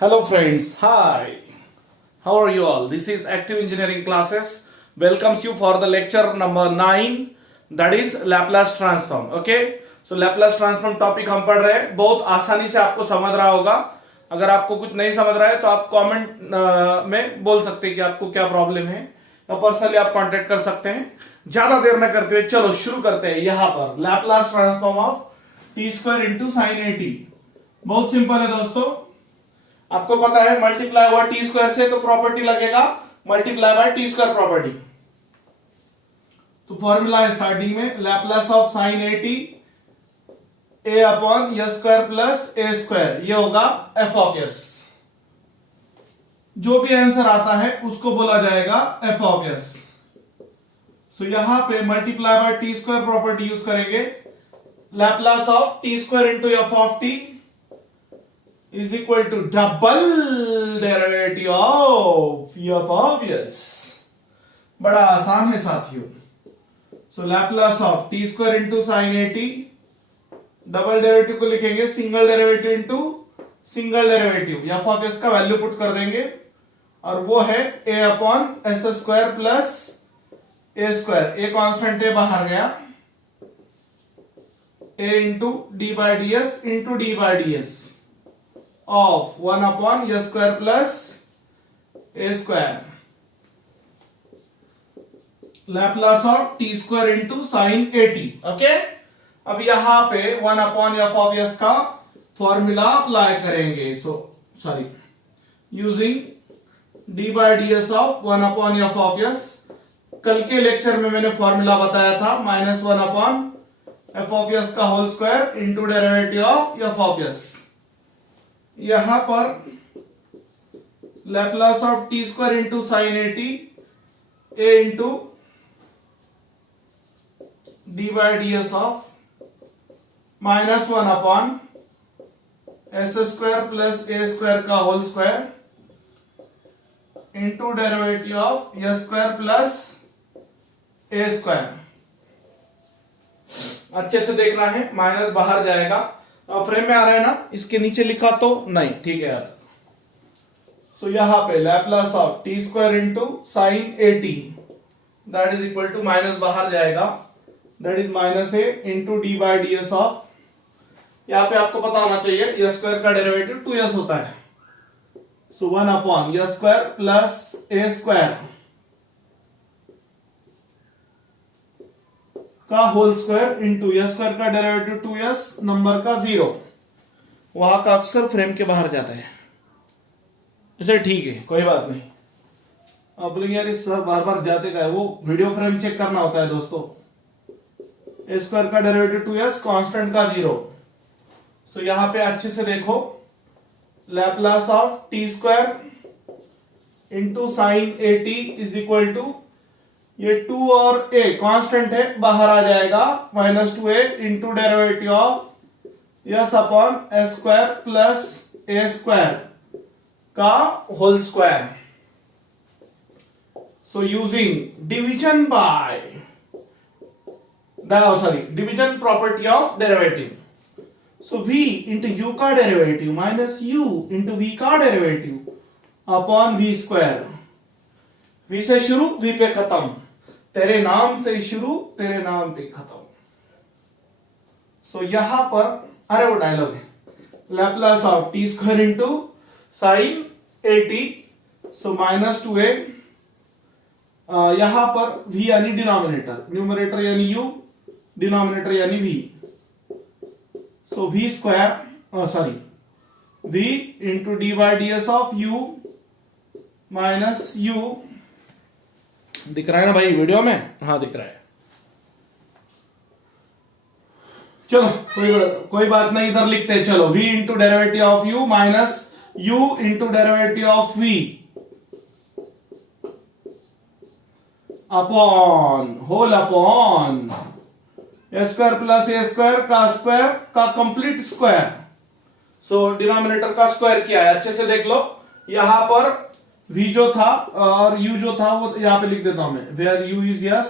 Hello friends, hi. How are you all? This is Active Engineering Classes. Welcomes you for the lecture number 9, that is Laplace Transform. Okay? So Laplace Transform topic हम पढ़ रहे हैं. बहुत आसानी से आपको समझ रहा होगा. अगर आपको कुछ नहीं समझ रहा है तो आप कमेंट में बोल सकते हैं कि आपको क्या प्रॉब्लम है, या पर्सनली आप कांटेक्ट कर सकते हैं. ज्यादा देर न करते हुए चलो शुरू करते हैं. यहां पर Laplace transform of T square into sine A T. बहुत सिंपल है दोस्तों. आपको पता है मल्टीप्लाई हुआ टी स्क्वायर से तो प्रॉपर्टी लगेगा multiply by T square property. तो फॉर्मूला है स्टार्टिंग में Laplace of sine A T A upon S square plus A square, ये होगा एफ ऑफ एस. जो भी आंसर आता है उसको बोला जाएगा एफ ऑफ एस. सो यहां पे multiply by T square property use करेंगे. Laplace of T square into F of T is equal to double derivative of f of s. बड़ा आसान है साथियों. So Laplace of T square into sine A T, double derivative को लिखेंगे single derivative into single derivative. F of S का value put कर देंगे और वो है A upon S square plus A square. A constant है बाहर गया. A into D by D S into D by D S of 1 upon s square plus a square. Laplace of t square into sin a t. Okay, अब यहां पे 1 upon f of s का formula apply करेंगे. Sorry, using d by ds of 1 upon f of s. कल के lecture में मैंने formula बताया था -1 upon f of s का whole square into derivative of f of s. यहां पर Laplace of T square into sine A T A into D by D S of -1 upon S square plus A square का whole square into derivative of S square plus A square. अच्छे से देखना है, minus बाहर जाएगा. Frame में आ रहा है ना, इसके नीचे लिखा तो नहीं, ठीक है यार. सो यहां पे Laplace of T square into sine A T that is equal to minus बाहर जाएगा, that is minus A into D by D S of. यहां पे आपको पता होना चाहिए एस स्क्वायर का डेरिवेटिव 2s होता है. So 1 upon S square plus ए स्क्वायर का whole square into S square का डेरिवेटिव 2s नंबर का 0. वहां का अक्सर फ्रेम के बाहर जाता है. इसे ठीक है, कोई बात नहीं. अब यार इस बार बार जाते का है, वो वीडियो फ्रेम चेक करना होता है दोस्तों. ए स्क्वायर का डेरिवेटिव 2s कांस्टेंट का 0. सो यहां पे अच्छे से देखो Laplace of T square into sine A T is equal to, ये 2 और a कांस्टेंट है बाहर आ जाएगा, -2a into derivative of S upon S square plus A square का whole square. So using division by division property of derivative. So v into u का derivative minus u into v का derivative upon v square. v से शुरू v पे खत्म, तेरे नाम से शुरू तेरे नाम पे खत्म. सो यहां पर अरे वो डायलॉग है Laplace of T square into sine A T. So -2a, यहां पर v यानी डिनोमिनेटर, न्यूमरेटर यानी u, डिनोमिनेटर यानी v. So v square v into D by D S of u minus u. दिख रहा है ना भाई वीडियो में? हाँ दिख रहा है. चलो कोई बात नहीं, इधर लिखते हैं. चलो v into derivative of u minus u into derivative of v upon whole upon a square plus A square का कंप्लीट स्क्वायर. सो डिनोमिनेटर का स्क्वायर किया है. अच्छे से देख लो, यहां पर v जो था और u जो था वो यहां पे लिख देता हूं मैं, where u is s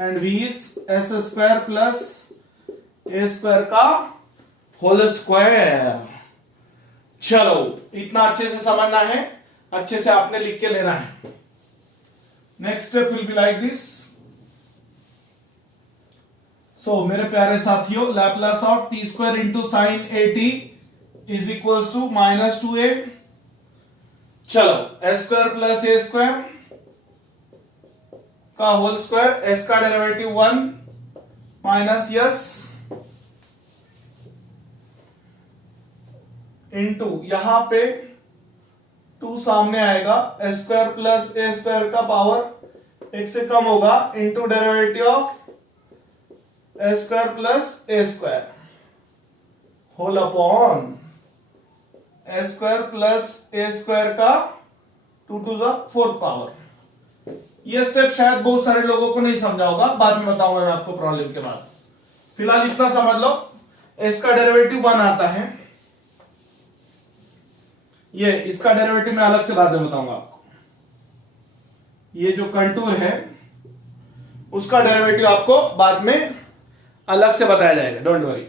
and v is s square plus A square का होल स्क्वायर. चलो इतना अच्छे से समझना है, अच्छे से आपने लिख के लेना है। Next step will be like this. So मेरे प्यारे साथियों, Laplace of T square into sine A T is equals to -2a। चलो s स्क्वायर प्लस ए स्क्वायर का होल स्क्वायर, s का डेरिवेटिव 1 माइनस यस इंटू यहां पे 2 सामने आएगा, s स्क्वायर प्लस ए स्क्वायर का पावर 1 से कम होगा into derivative of s square plus A square whole upon s square plus A square का 2 to the 4th पावर। ये स्टेप शायद बहुत सारे लोगों को नहीं समझा होगा, बाद में बताऊंगा मैं आपको प्रॉब्लम के बाद। फिलहाल इतना समझ लो, s का डेरिवेटिव 1 आता है, ये इसका डेरिवेटिव मैं अलग से बाद में बताऊंगा आपको। ये जो कंटूर है उसका डेरिवेटिव आपको बाद में अलग से बताया जाएगा, डोंट वरी।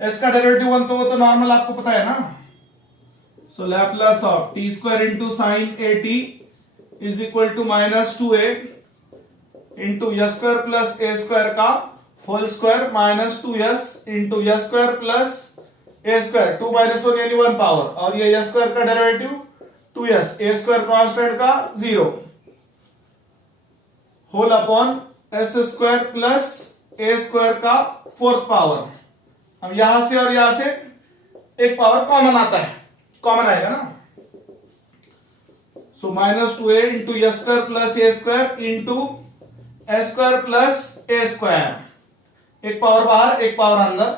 s का डेरिवेटिव 1 तो नॉर्मल आपको पता है ना। So Laplace of T square into sine A T is equal to -2a into S square plus A square का whole square -2s into S square plus ए square 2 - 1 यानी 1 power, और ये यस स्क्वायर का derivative 2s, A square constant का 0 whole upon S square plus ए square का 4th power. अब यहां से और यहां से एक पावर कॉमन आता है, कॉमन आएगा ना। So -2a into S square plus ए square into S square plus ए स्क्वायर, एक पावर बाहर एक पावर अंदर,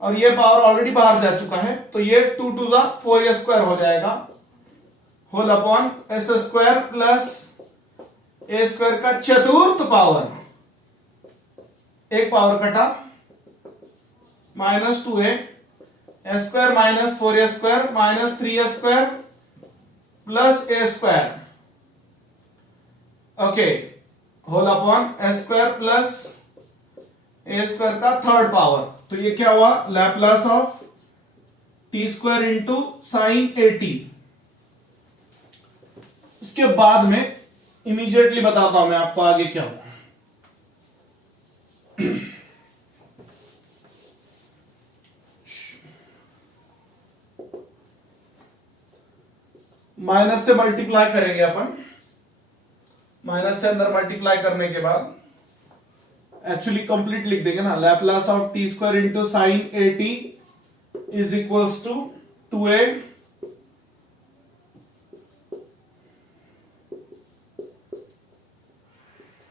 और ये पावर ऑलरेडी बाहर जा चुका है, तो ये 2 to the 4a स्क्वायर हो जाएगा whole upon S square plus ए स्क्वायर का 4th पावर, एक पावर कटा -2a s square minus 4a square minus 3a square plus a square, okay, whole upon s square plus a square का 3rd power. तो ये क्या हुआ, Laplace of T square into sine A T. इसके बाद में immediately बताता हूं मैं आपको आगे क्या हुआ। माइनस से मल्टीप्लाई करेंगे अपन, माइनस से अंदर मल्टीप्लाई करने के बाद एक्चुअली कंप्लीट लिख देंगे ना, Laplace of T square into sine A T is equals to 2a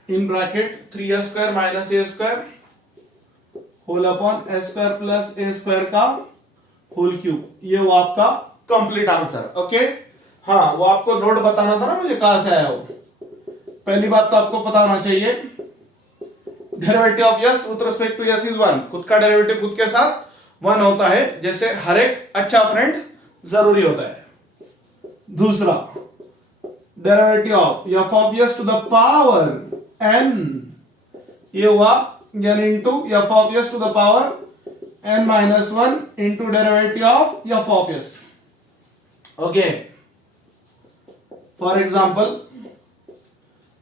in bracket 3a square minus a square whole upon s square plus a square का होल क्यूब। ये वो आपका कंप्लीट आंसर, ओके। हाँ, वो आपको note बताना था ना मुझे कहां से आया हो। पहली बात तो आपको पता होना चाहिए, derivative of s with respect to s is 1, खुद का डेरिवेटिव खुद के साथ 1 होता है, जैसे हर एक अच्छा फ्रेंड जरूरी होता है। दूसरा, derivative of f of s to the power n, ये हुआ n into F of s to the power n minus 1 into derivative of f of s, okay. For example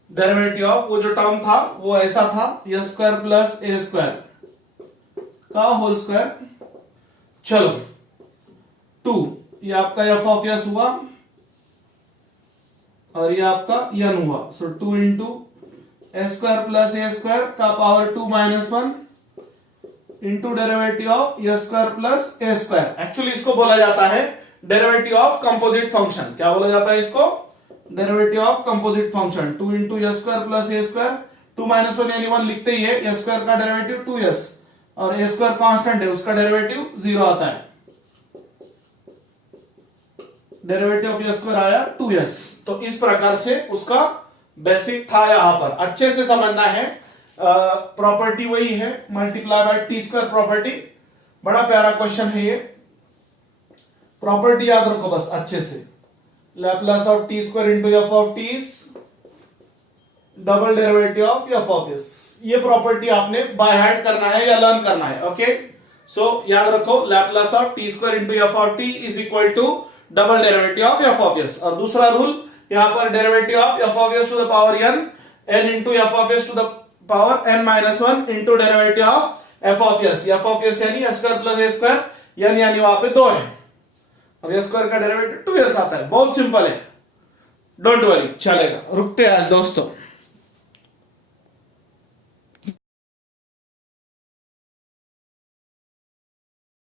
derivative of, वो जो term था वो ऐसा था, s square plus ए square का whole square, चलो 2, ये आपका एफ ऑफ एस हुआ और ये आपका n हुआ। सो 2 इंटू एस स्क्वायर प्लस ए स्क्वायर का power 2 minus 1 into derivative of S square plus A square. Actually इसको बोला जाता है डेरिवेटिव ऑफ कंपोजिट फंक्शन। क्या बोला जाता है इसको, derivative of composite function. 2 into S square plus A square, 2 minus 1 यानी 1 लिखते ही है, एस स्क्वायर का डेरिवेटिव 2s और ए स्क्वायर कांस्टेंट है, उसका डेरिवेटिव 0 आता है, डेरिवेटिव ऑफ एस स्क्वायर आया 2s। तो इस प्रकार से उसका बेसिक था, यहां पर अच्छे से समझना है। प्रॉपर्टी वही है, multiply by T square property, बड़ा प्यारा क्वेश्चन है ये। प्रॉपर्टी याद रखो बस अच्छे से, Laplace of T square into F of T double derivative of f of S. ये प्रॉपर्टी आपने बाय हार्ट करना है या लर्न करना है, ओके। सो याद रखो Laplace of T square into F of t is equal to double derivative of f of s. और दूसरा रूल यहां पर derivative of f of s to the power n, n into F of s to the power n minus one into derivative of f of s. F of s यानी square plus ए square, n यानी वहां पे 2 है और ए square का derivative 2s आता है। बहुत सिंपल है, डोंट वरी, चलेगा। रुकते हैं आज दोस्तों।